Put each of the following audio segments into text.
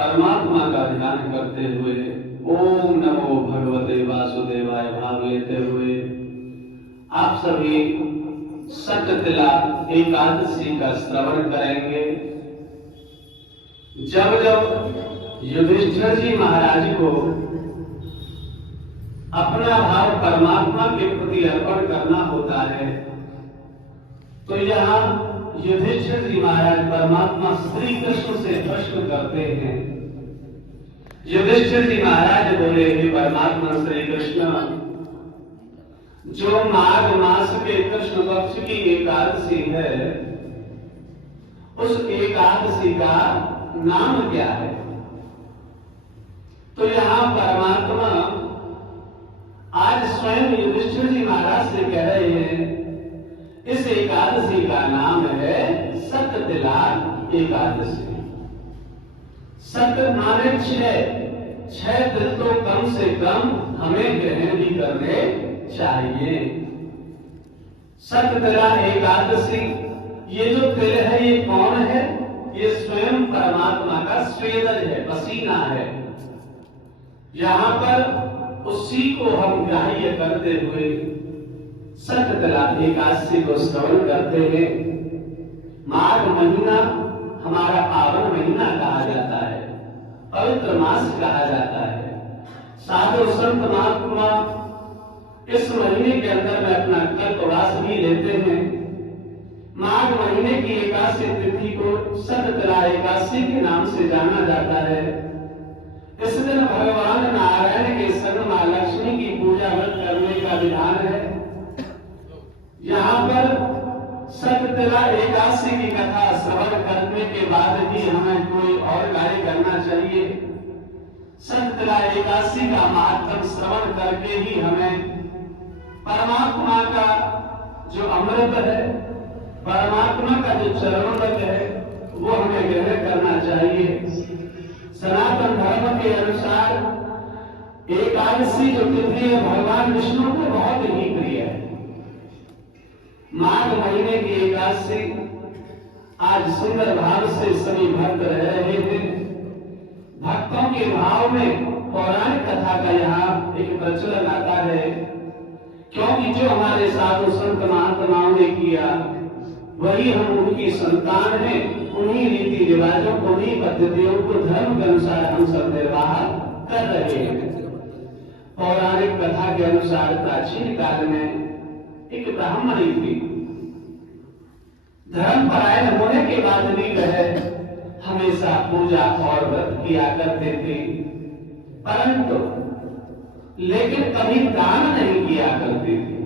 परमात्मा का ध्यान करते हुए ओम नमो भगवते वासुदेवाय भाव लेते हुए आप सभी सकतिला एकादशी का श्रवण करेंगे। जब जब युधिष्ठिर जी महाराज को अपना भाव परमात्मा के प्रति अर्पण करना होता है तो यहाँ युधिष्ठिर जी महाराज परमात्मा श्री कृष्ण से प्रश्न करते हैं। युधिष्ठिर जी महाराज बोले, हे परमात्मा श्री कृष्ण, जो माघ मास के कृष्ण पक्ष की एकादशी है उस एकादशी का नाम क्या है? तो यहाँ परमात्मा आज स्वयं युधिष्ठिर जी महाराज से कह रहे हैं इस एकादशी का नाम है सकतिला एकादशी। सत माने छह दिन तो कम से कम हमें ग्रहण भी करने चाहिए। सकतिला एकादशी, ये जो तिल है ये कौन है? ये स्वयं परमात्मा का स्वेदज है, पसीना है। यहाँ पर उसी को हम ग्राह्य करते हुए सकतिला एकादशी को श्रवण करते हैं। माघ महीना हमारा पावन महीना कहा जाता है, पवित्र मास कहा जाता है। साधु संत महात्मा इस महीने के अंदर में अपना कल्पवास भी लेते हैं। माघ महीने की एकादशी तिथि को सकतिला एकादशी के नाम से जाना जाता है। इस दिन भगवान नारायण के संग मां लक्ष्मी की पूजा व्रत करने का विधान है। यहाँ पर सकतिला एकादशी की कथा श्रवण करने के बाद ही हमें कोई और कार्य करना चाहिए। सकतिला एकादशी का महात्म श्रवण करके ही हमें परमात्मा का जो अमृत है, परमात्मा का जो चरणोदक है, वो हमें ग्रहण करना चाहिए। सनातन धर्म के अनुसार एकादशी जो तिथि है भगवान विष्णु को बहुत ही प्रिय है। माघ महीने की एकादशी आज सुंदर भाव से सभी भक्त रह रहे हैं। भक्तों के भाव में पौराणिक कथा का यहाँ एक प्रचलन आता है, क्योंकि जो हमारे साधु संत महात्माओं ने किया वही हम उनकी संतान हैं। उन्हीं रीति रिवाजों को, उन्हीं पद्धतियों को धर्म के अनुसार हम सब निर्वाह कर रहे हैं। पौराणिक कथा के अनुसार प्राचीन काल में एक ब्राह्मणी थी। धर्मपरायण होने के बाद भी वह हमेशा पूजा और व्रत किया करते थे, परंतु लेकिन कभी दान नहीं किया करते थे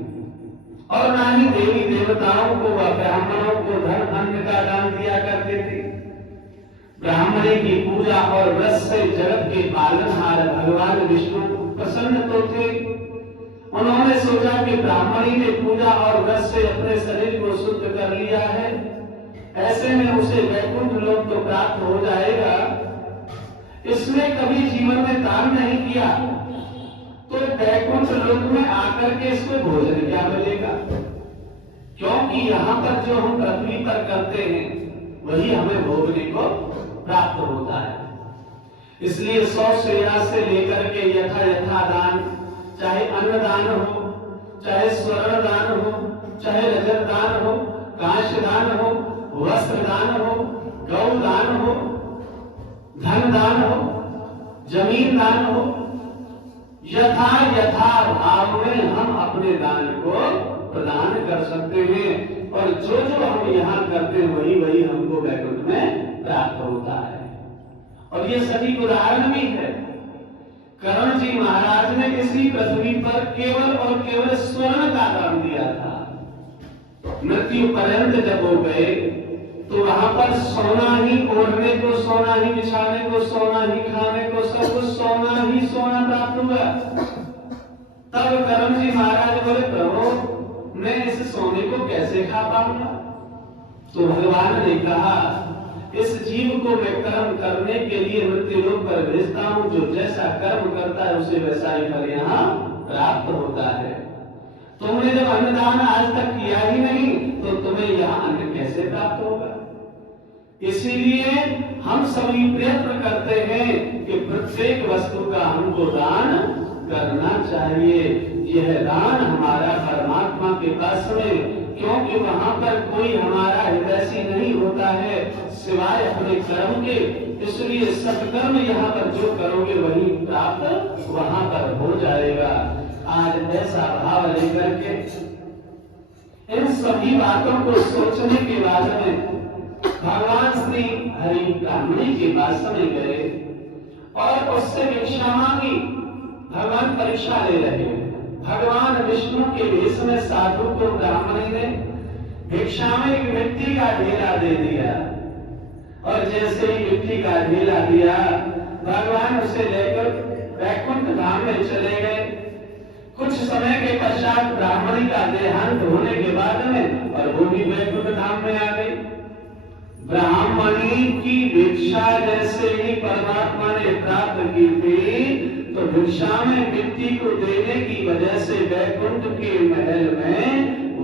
और ना ही देवी देवताओं को व ब्राह्मणों को धन अन्न का दान दिया करते थे। ब्राह्मणी की पूजा और व्रत से जगत के पालनहार भगवान विष्णु प्रसन्न तो थे। उन्होंने सोचा कि ब्राह्मणी ने पूजा और व्रत से अपने शरीर को शुद्ध कर लिया है, ऐसे में उसे वैकुंठ लोक तो प्राप्त हो जाएगा। इसने कभी जीवन में दान नहीं किया तो वैकुंठ लोक में आकर के इसको भोजन क्या मिलेगा? क्योंकि यहाँ पर जो हम पृथ्वी पर करते हैं वही हमें भोगने को प्राप्त होता है। इसलिए 100 सेना से लेकर के यथा यथा दान, चाहे अन्नदान हो, चाहे स्वर्ण दान हो, चाहे रजत दान हो, कांस्य दान हो, वस्त्र दान हो, गौ दान हो, धन दान हो, जमीन दान हो, यथा यथा भाव में हम अपने दान को प्रदान कर सकते हैं और जो जो हम यहाँ करते हैं वही वही हमको वैकुंठ में प्राप्त होता है। और ये सभी उदाहरण भी है। कर्ण जी महाराज ने इसी पृथ्वी पर केवल और केवल स्वर्ण का दान दिया था। मृत्यु पर्यंत जब हो गए तो वहां पर सोना ही ओढ़ने को, सोना ही बिछाने को, सोना ही खाने को, सब कुछ सोना ही सोना प्राप्त हुआ। तब कर्ण जी महाराज बोले, प्रभु मैं इस सोने को कैसे खा पाऊंगा? तो भगवान ने कहा, इस जीव को मैं कर्म करने के लिए मृत्यु लोक पर भेजता हूं। जो जैसा कर्म करता है उसे वैसा ही फल यहाँ प्राप्त होता है। तुमने जब अन्नदान आज तक किया ही नहीं तो तुम्हें यहाँ अन्न कैसे प्राप्त होगा? इसीलिए हम सभी प्रयत्न करते हैं कि प्रत्येक वस्तु का हमको दान करना चाहिए। यह दान हमारा परमात्मा के पास में, क्योंकि वहां पर कोई हमारा हितैषी नहीं होता है सिवाय अपने कर्म के। इसलिए सत्कर्म यहाँ पर जो करोगे वही प्राप्त वहां पर हो जाएगा। आज ऐसा भाव लेकर के इन सभी बातों को सोचने के बाद में भगवान श्री हरि ब्राह्मणी के पास में गए और उससे भिक्षा मांगी। भगवान परीक्षा ले रहे। भगवान विष्णु के वेश में साधु को ब्राह्मणी ने भिक्षा में एक मिट्टी का ढेला दे दिया और जैसे ही मिट्टी का ढेला दिया भगवान उसे लेकर वैकुंठ धाम में चले गए। कुछ समय के पश्चात ब्राह्मणी का देहांत होने के बाद में और वो भी वैकुंठ धाम में आ गई। ब्राह्मणी की भिक्षा जैसे ही परमात्मा ने प्राप्त की थी तो भिक्षा में मिट्टी को देने की वजह से वैकुंठ के महल में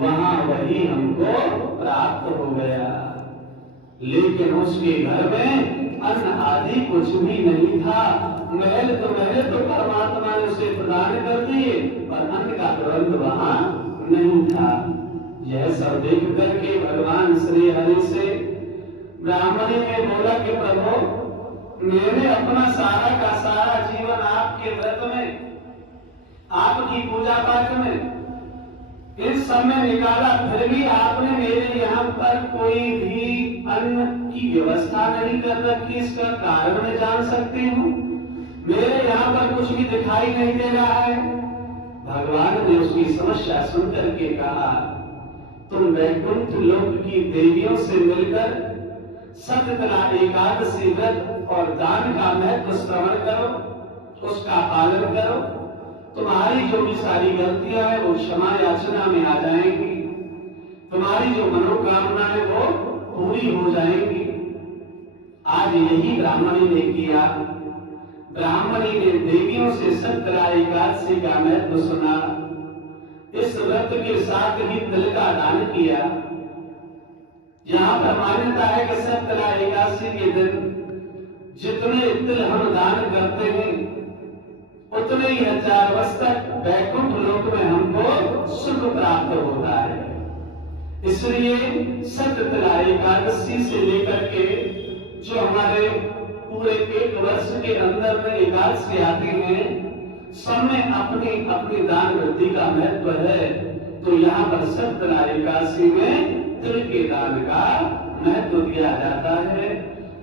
वहां वही हमको प्राप्त हो गया। लेकिन उसके घर में अन्न आदि कुछ भी नहीं था। महल तो परमात्मा ने उसे प्रदान कर दिए पर अन्न का प्रबंध वहां नहीं था। यह सब देख करके भगवान श्री हरि से ब्राह्मणी ने बोला कि प्रभु मैंने अपना सारा का सारा जीवन आपके व्रत में, आपकी पूजा पाठ में इस समय निकाला, फिर भी आपने मेरे यहाँ पर कोई भी अन्न की व्यवस्था नहीं कर रखी। इसका कारण मैं जान सकती हूँ? मेरे यहाँ पर कुछ भी दिखाई नहीं दे रहा है। भगवान ने उसकी समस्या सुनकर के कहा, तुम वैकुंठ लोक की देवियों से मिलकर सतकला एकादशी व्रत और दान का महत्व श्रवण करो, उसका पालन करो। तुम्हारी जो भी सारी गलतियां हैं वो क्षमा याचना में आ जाएंगी। तुम्हारी जो मनोकामना है वो पूरी हो जाएंगी। आज यही ब्राह्मणी ने किया। ब्राह्मणी ने देवियों से सतकला एकादशी का महत्व सुना। इस व्रत के साथ ही तिल का दान किया। यहाँ पर मान्यता है कि सतकला एकादशी के दिन जितने तिल हम दान करते हैं उतने ही 1000 वर्ष तक वैकुंठ लोक में हमको सुख प्राप्त होता है। इसलिए सतकला एकादशी से लेकर के जो हमारे पूरे एक वर्ष के अंदर में एकादशी आती है, सब में अपनी अपनी दान वृद्धि का महत्व है। तो यहाँ पर सतकला एकादशी में तिल के दान का महत्व दिया जाता है।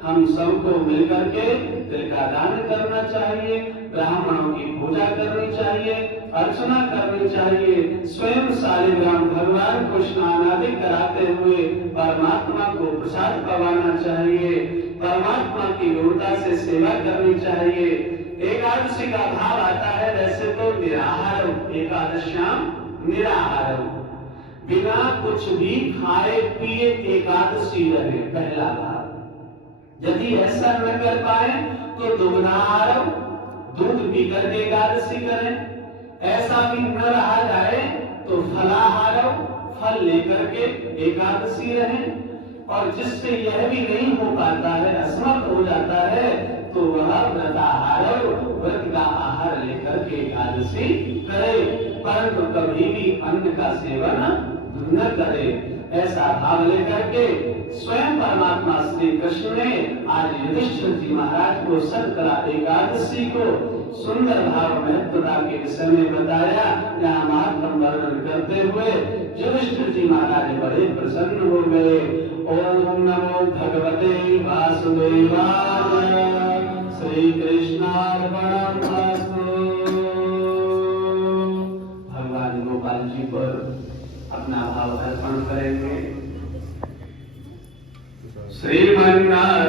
हम सबको मिलकर के तिल का दान करना चाहिए, ब्राह्मणों की पूजा करनी चाहिए, अर्चना करनी चाहिए, स्वयं शालिग्राम भगवान को स्नान आदि कराते हुए परमात्मा को प्रसाद पवाना चाहिए, परमात्मा की गौरता से सेवा करनी चाहिए। एकादशी का भाव आता है वैसे तो निराहार, एकादश्याम निराहार, बिना कुछ भी खाए पिए एकादशी रहे, पहला भाव। यदि ऐसा न कर पाए तो दुग्धाहार, दूध पी करके एकादशी करें। ऐसा भी न रहा जाए तो फलाहार, फल लेकर के एकादशी रहें। और जिससे यह भी नहीं हो पाता है, असमर्थ हो जाता है, तो वह व्रताहार, व्रत का आहार लेकर के एकादशी करे, परंतु कभी भी अन्न का सेवन न करे। ऐसा भाव लेकर के स्वयं परमात्मा श्री कृष्ण ने आज युधिष्ठिर जी महाराज को सतकला एकादशी को सुंदर भाव महत्वता के विषय में बताया। यहाँ महात्म वर्णन करते हुए युधिष्ठिर जी महाराज बड़े प्रसन्न हो गए। ओम नमो भगवते वासुदेवाय, श्री कृष्णार्पणमस्तु। भगवान गोपाल जी पर अपना भाव अर्पण करेंगे। श्रीमन्नारायण